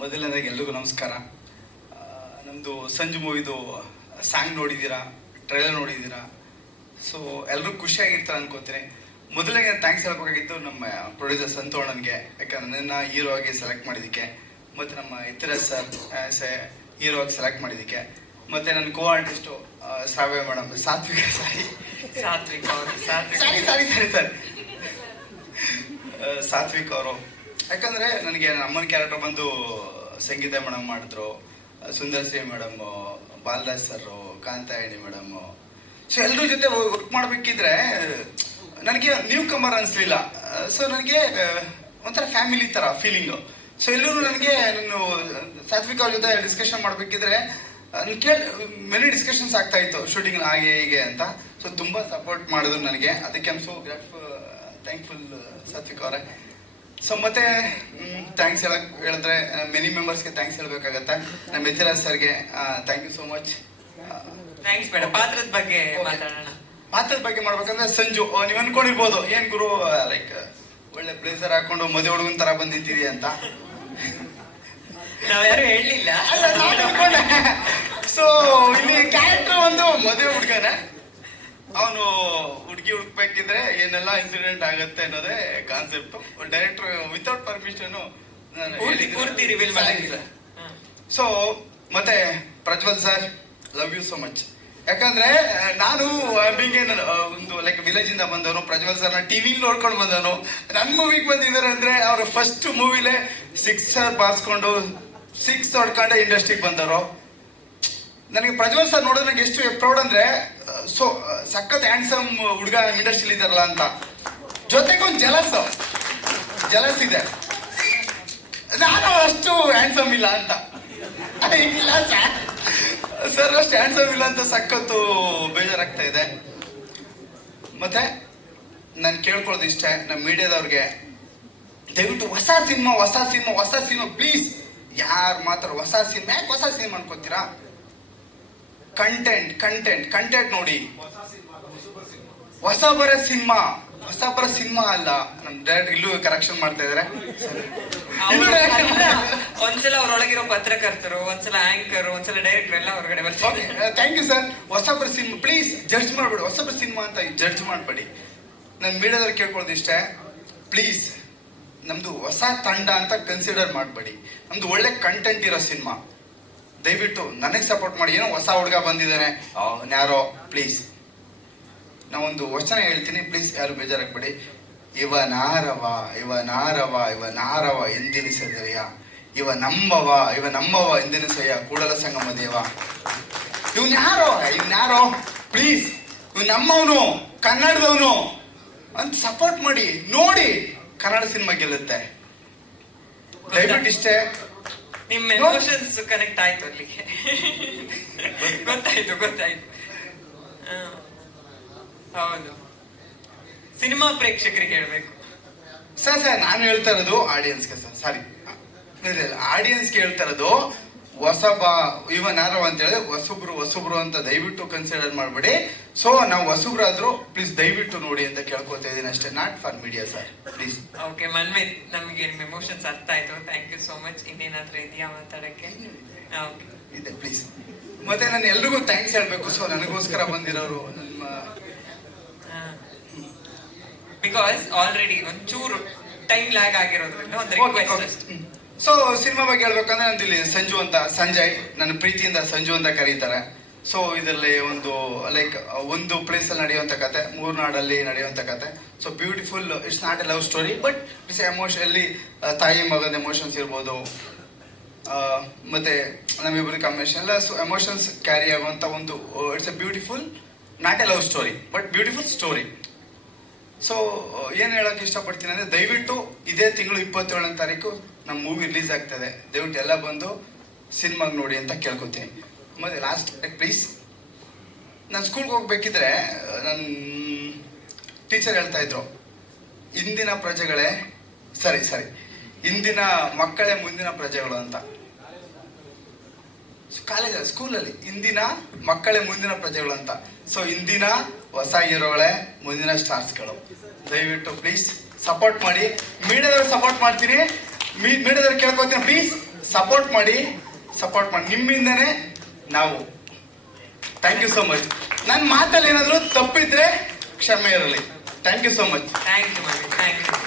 ಮೊದಲನೇದಾಗಿ ಎಲ್ರಿಗೂ ನಮಸ್ಕಾರ. ನಮ್ಮದು ಸಂಜು ಮೂವಿದು ಸಾಂಗ್ ನೋಡಿದ್ದೀರಾ ಟ್ರೈಲರ್ ನೋಡಿದ್ದೀರಾ? ಸೊ ಎಲ್ಲರೂ ಖುಷಿಯಾಗಿರ್ತಾರೆ ಅನ್ಕೋತೀನಿ. ಮೊದಲಿಗೆ ಥ್ಯಾಂಕ್ಸ್ ಹೇಳ್ಬೇಕಾಗಿದ್ದು ನಮ್ಮ ಪ್ರೊಡ್ಯೂಸರ್ ಸಂತೋಣನ್ಗೆ ಯಾಕಂದ್ರೆ ನನ್ನ ಹೀರೋ ಆಗಿ ಸೆಲೆಕ್ಟ್ ಮಾಡಿದ್ದಕ್ಕೆ ಮತ್ತು ನಮ್ಮ ಇತರ ಸರ್ ಸೆ ಹೀರೋ ಆಗಿ ಸೆಲೆಕ್ಟ್ ಮಾಡಿದ್ದಕ್ಕೆ ಮತ್ತು ನನ್ನ ಕೋ ಆರ್ಟಿಸ್ಟು ಸಾವೇ ಮೇಡಮ್ ಸಾತ್ವಿಕ ಸಾರಿ ಸಾತ್ವಿಕ್ ಅವರು ಸಾತ್ವಿಕ್. ಸಾರಿ ಸಾರಿ ಸಾರಿ ಸಾರಿ. ಸಾತ್ವಿಕ್ ಅವರು. ಯಾಕಂದ್ರೆ ನನಗೆ ಅಮ್ಮನ ಕ್ಯಾರೆಕ್ಟರ್ ಬಂದು ಸಂಗೀತ ಮೇಡಮ್ ಮಾಡಿದ್ರು, Sundar Singh madam Baladas sir Kantayani madam. So ಎಲ್ಲರ ಜೊತೆ ವರ್ಕ್ ಮಾಡಬೇಕಿದ್ರೆ ನನಗೆ ನ್ಯೂ ಕಮರ್ ಅನಿಸ್ಲಿಲ್ಲ. ಸೊ ನನಗೆ ಒಂಥರ ಫ್ಯಾಮಿಲಿ ಥರ ಫೀಲಿಂಗು ಸೊ ಎಲ್ಲರೂ ನನಗೆ ನಾನು ಸಾತ್ವಿಕ್ ಅವ್ರ ಜೊತೆ ಡಿಸ್ಕಷನ್ ಮಾಡಬೇಕಿದ್ರೆ ಕೇಳಿ ಮೆನಿ ಡಿಸ್ಕಷನ್ಸ್ ಆಗ್ತಾ ಇತ್ತು ಶೂಟಿಂಗ್ ಹಾಗೆ ಹೀಗೆ ಅಂತ. ಸೊ ತುಂಬ ಸಪೋರ್ಟ್ ಮಾಡಿದ್ರು ನನಗೆ. ಅದಕ್ಕೆ I'm so grateful thankful Satvik ಅವರೇ. ಸೊ ಮತ್ತೆ ಥ್ಯಾಂಕ್ಸ್ ಹೇಳಕ್ ಹೇಳಿದ್ರೆ ಮೆನಿ ಮೆಂಬರ್ಸ್ಗೆ ಥ್ಯಾಂಕ್ಸ್ ಹೇಳ್ಬೇಕಾಗತ್ತೆ. ನಮ್ಮ ಮಿಥಿರಾಜ್ ಸರ್ಗೆ thank you so much thanks ಬೇಡ ಪಾತ್ರದ ಬಗ್ಗೆ ಮಾತಾಡೋಣ. ಪಾತ್ರದ ಬಗ್ಗೆ ಮಾಡ್ಬೇಕಂದ್ರೆ ಸಂಜು ನೀವು ಅನ್ಕೊಂಡಿರ್ಬೋದು. ಏನ್ ಗುರು ಲೈಕ್ ಒಳ್ಳೆ ಬ್ಲೇಸರ್ ಹಾಕೊಂಡು ಮದುವೆ ಹುಡುಗನ್ ತರ ಬಂದಿದ್ದೀರಿ ಅಂತ? ನಾವ್ಯಾರು ಹೇಳಲಿಲ್ಲ. ಸೊ ಇಲ್ಲಿ ಕ್ಯಾರೆಕ್ಟರ್ ಒಂದು ಮದುವೆ ಹುಡುಗನೇ. ಅವನು ಹುಡುಗಿ ಹುಡುಕ್ಬೇಕಿದ್ರೆ ಏನೆಲ್ಲ ಇನ್ಸಿಡೆಂಟ್ ಆಗತ್ತೆ ಅನ್ನೋದೇ ಕಾನ್ಸೆಪ್ಟ್ ಡೈರೆಕ್ಟರ್ ವಿತೌಟ್ ಪರ್ಮಿಷನ್ ಪೂರ್ತಿ ರಿವೀಲ್ ಮಾಡಿಲ್ಲ ಸೊ ಮತ್ತೆ Prajwal sir love you so much ಯಾಕಂದ್ರೆ ನಾನು ಬಿಂಗೆ ಒಂದು ಲೈಕ್ ವಿಲೇಜ್ ಇಂದ ಬಂದವನು ಪ್ರಜ್ವಲ್ ಸರ್ನ ಟಿವಿಲಿ ನೋಡ್ಕೊಂಡು ಬಂದವನು. ನನ್ನ ಮೂವಿಗೆ ಬಂದಿದ್ದಾರೆ ಅಂದ್ರೆ ಅವ್ರ ಫಸ್ಟ್ ಮೂವಿಲೇ ಸಿಕ್ಸರ್ ಬಾರಿಸ್ಕೊಂಡು ಸಿಕ್ಸ್ ಹೊಡ್ಕೊಂಡೆ ಇಂಡಸ್ಟ್ರಿಗೆ ಬಂದವರು. ನನಗೆ ಪ್ರಜ್ವಲ್ ಸರ್ ನೋಡಿದ್ರೆ ನನಗೆ ಎಷ್ಟು ಪ್ರೌಡ್ ಅಂದ್ರೆ ಸೊ ಸಖತ್ ಹ್ಯಾಂಡ್ಸಮ್ ಹುಡುಗ ಇಂಡಸ್ಟ್ರಿಲಿ ಇದಾರಲ್ಲ ಅಂತ. ಜೊತೆಗೆ ಒಂದು ಜಲಸ್ ಜಲಸ್ ಇದೆ. ನಾನು ಅಷ್ಟು ಹ್ಯಾಂಡ್ಸಮ್ ಇಲ್ಲ ಅಂತ. ಇಲ್ಲ ಸರ್ ಅಷ್ಟು ಹ್ಯಾಂಡ್ಸಮ್ ಇಲ್ಲ ಅಂತ ಸಖತ್ತು ಬೇಜಾರಾಗ್ತಾ ಇದೆ. ಮತ್ತೆ, ನಾನು ಕೇಳ್ಕೊಳ್ಳೋದು ಇಷ್ಟೇ ನಮ್ಮ ಮೀಡಿಯಾದವ್ರಿಗೆ, ದಯವಿಟ್ಟು ಹೊಸ ಸಿನಿಮಾ ಹೊಸ ಸಿನಿಮಾ ಹೊಸ ಸಿನಿಮಾ ಪ್ಲೀಸ್ ಯಾರು ಮಾತ್ರ ಹೊಸ ಸಿನಿಮಾ, ಯಾಕೆ ಹೊಸ ಸಿನಿಮಾ ಅನ್ಕೋತೀರಾ? ಕಂಟೆಂಟ್ ಕಂಟೆಂಟ್ ಕಂಟೆಂಟ್ ನೋಡಿ. ಹೊಸಬರ ಸಿನಿಮಾ ಹೊಸಬರ ಸಿನಿಮಾ ಅಲ್ಲ. ನಮ್ ಡೈರೆಕ್ಟ್ ಇಲ್ಲೂ ಕರೆಕ್ಷನ್ ಮಾಡ್ತಾ ಇದಾರೆ. ಒಂದ್ಸಲ ಅವ್ರೊಳಗಿರೋ ಪತ್ರಕರ್ತರು ಒಂದ್ಸಲ ಆಂಕರ್ ಒಂದ್ಸಲ ಡೈರೆಕ್ಟರ್ ಎಲ್ಲ ಹೊರಗಡೆ ಬರ್ತಾರೆ. ಥ್ಯಾಂಕ್ ಯು ಸರ್ ಹೊಸಬರ ಸಿನಿಮಾ ಪ್ಲೀಸ್ ಜಡ್ಜ್ ಮಾಡ್ಬೇಡಿ. ಹೊಸಬ್ರ ಸಿನಿಮಾ ಅಂತ ಜಡ್ಜ್ ಮಾಡಬೇಡಿ. ನಾನು ಮೀಡಿಯಾದವ್ರು ಕೇಳ್ಕೊಳ್ಳೋದು ಇಷ್ಟೇ. ಪ್ಲೀಸ್ ನಮ್ದು ಹೊಸ ತಂಡ ಅಂತ ಕನ್ಸಿಡರ್ ಮಾಡಬೇಡಿ. ನಮ್ದು ಒಳ್ಳೆ ಕಂಟೆಂಟ್ ಇರೋ ಸಿನಿಮಾ. ದಯವಿಟ್ಟು ನನಗೆ ಸಪೋರ್ಟ್ ಮಾಡಿ. ಏನೋ ಹೊಸ ಹುಡುಗ ಬಂದಿದ್ದಾನೆ ಯಾರೋ ಪ್ಲೀಸ್ ನಾವೊಂದು ವಚನ ಹೇಳ್ತೀನಿ ಪ್ಲೀಸ್ ಯಾರು ಬೇಜಾರಾಗ್ಬೇಡಿ. ಇವ ನಾರವ ಇವ ನಾರವ ಇವ ನಾರವ ಎಂದೆನಿಸದೆಯ ಇವ ನಂಬವ, ಇವ ನಮ್ಮವ ಎಂದೆನಿಸಯ್ಯ ಕೂಡಲ ಸಂಗಮ ದೇವ. ಇವ್ನ್ಯಾರೋ ಇವ್ನ ಯಾರೋ? ಪ್ಲೀಸ್ ಇವ್ ನಮ್ಮವನು, ಕನ್ನಡದವನು. ಅಂತ ಸಪೋರ್ಟ್ ಮಾಡಿ, ನೋಡಿ ಕನ್ನಡ ಸಿನಿಮಾ ಗೆಲ್ಲುತ್ತೆ. ಇಷ್ಟೇ. ನಿಮ್ ಎಮೋಷನ್ಸ್ ಕನೆಕ್ಟ್ ಆಯ್ತು ಅಲ್ಲಿಗೆ ಗೊತ್ತಾಯ್ತು ಗೊತ್ತಾಯ್ತು. ಹೌದು. ಸಿನಿಮಾ ಪ್ರೇಕ್ಷಕರಿಗೆ ಹೇಳ್ಬೇಕು. ಸರ್ ಸರ್, ನಾನು ಹೇಳ್ತಾ ಇರೋದು ಆಡಿಯನ್ಸ್ಗೆ ಸರ್ ಸಾರಿ ಆಡಿಯನ್ಸ್ಗೆ ಹೇಳ್ತಾ ಇರೋದು ಹೊಸಬ ಇವನ್ ಯಾರವ ಅಂತ ಹೇಳಿದ್ರೆ ಹೊಸಬ್ರು ಹೊಸಬ್ರು ಅಂತ ದಯವಿಟ್ಟು ಕನ್ಸಿಡರ್ ಮಾಡಬೇಡಿ. ಸೊ ನಾವು ಹೊಸಬ್ರಾದ್ರೂ ಪ್ಲೀಸ್ ದಯವಿಟ್ಟು ನೋಡಿ ಅಂತ ಕೇಳ್ಕೊತಾ ಇದ್ದೀನಿ ಅಷ್ಟೇ. Not for media sir please okay Manvith ನಮಗೆ ನಿಮ್ ಎಮೋಷನ್ಸ್ ಅರ್ಥ ಆಯ್ತು. ಥ್ಯಾಂಕ್ ಯು ಸೋ ಮಚ್ ಇನ್ನೇನಾದ್ರೂ ಇದೆಯಾ ಮಾತಾಡಕ್ಕೆ? ಇದೆ ಪ್ಲೀಸ್ ಮತ್ತೆ ನಾನು ಎಲ್ರಿಗೂ ಥ್ಯಾಂಕ್ಸ್ ಹೇಳ್ಬೇಕು. ಸೊ ನನಗೋಸ್ಕರ ಬಂದಿರೋರು ನಮ್ಮ ಬಿಕಾಸ್ ಆಲ್ರೆಡಿ ಒಂಚೂರು ಟೈಮ್ ಲ್ಯಾಗ್ ಆಗಿರೋದ್ರಿಂದ ಒಂದು ರಿಕ್ವೆಸ್ಟ್ ಸೊ ಸಿನಿಮಾ ಬಗ್ಗೆ ಹೇಳ್ಬೇಕಂದ್ರೆ ನಂದು ಇಲ್ಲಿ ಸಂಜು ಅಂತ, ಸಂಜಯ್, ನನ್ನ ಪ್ರೀತಿಯಿಂದ ಸಂಜು ಅಂತ ಕರೀತಾರೆ. ಸೊ ಇದರಲ್ಲಿ ಒಂದು ಲೈಕ್ ಒಂದು ಪ್ಲೇಸ್ ಅಲ್ಲಿ ನಡೆಯುವಂತ ಕತೆ, ಮೂರ್ನಾಡಲ್ಲಿ ನಡೆಯುವಂತ ಕತೆ. So beautiful it's not a love story but it's emotion ತಾಯಿ ಮಗನ ಎಮೋಷನ್ಸ್ ಇರ್ಬೋದು. ಮತ್ತೆ ನಮ್ಮಿಬ್ಬರು ಕಾಂಬಿನೇಷನ್ ಎಲ್ಲ ಸೊ ಎಮೋಷನ್ಸ್ ಕ್ಯಾರಿ ಆಗುವಂತ ಒಂದು it's a beautiful not a love story but beautiful story so ಏನು ಹೇಳೋಕೆ ಇಷ್ಟಪಡ್ತೀನಿ ಅಂದರೆ ದಯವಿಟ್ಟು ಇದೇ ತಿಂಗಳು ಇಪ್ಪತ್ತೇಳನೇ ತಾರೀಕು ನಮ್ಮ ಮೂವಿ ರಿಲೀಸ್ ಆಗ್ತದೆ. ದಯವಿಟ್ಟು ಎಲ್ಲ ಬಂದು ಸಿನಿಮಾಗೆ ನೋಡಿ ಅಂತ ಕೇಳ್ಕೊತೀನಿ. ಮತ್ತೆ ಲಾಸ್ಟ್ ಪ್ಲೀಸ್ ನಾನು ಸ್ಕೂಲ್ಗೆ ಹೋಗ್ಬೇಕಿದ್ರೆ ನನ್ನ ಟೀಚರ್ ಹೇಳ್ತಾ ಇದ್ರು, ಇಂದಿನ ಪ್ರಜೆಗಳೇ, ಸರಿ ಸರಿ, ಇಂದಿನ ಮಕ್ಕಳೇ ಮುಂದಿನ ಪ್ರಜೆಗಳು ಅಂತ. ಕಾಲೇಜ್ ಸ್ಕೂಲಲ್ಲಿ ಇಂದಿನ ಮಕ್ಕಳೇ ಮುಂದಿನ ಪ್ರಜೆಗಳು ಅಂತ. ಸೊ ಇಂದಿನ ಹೊಸ ಹೀರೋಗಳೇ, ಮುಂದಿನ ಸ್ಟಾರ್ಸ್ಗಳು ದಯವಿಟ್ಟು ಪ್ಲೀಸ್ ಸಪೋರ್ಟ್ ಮಾಡಿ. ಮೀಡಿಯಾದವ್ರು ಸಪೋರ್ಟ್ ಮಾಡ್ತೀನಿ. ಮೀಡಿಯಾದವ್ರು ಕೇಳ್ಕೊತೀನಿ ಪ್ಲೀಸ್ ಸಪೋರ್ಟ್ ಮಾಡಿ ಸಪೋರ್ಟ್ ಮಾಡಿ. ನಿಮ್ಮಿಂದನೇ ನಾವು. ಥ್ಯಾಂಕ್ ಯು ಸೋ ಮಚ್ ನನ್ನ ಮಾತಲ್ಲಿ ಏನಾದರೂ ತಪ್ಪಿದ್ರೆ ಕ್ಷಮೆ ಇರಲಿ. Thank you so much thank you thank you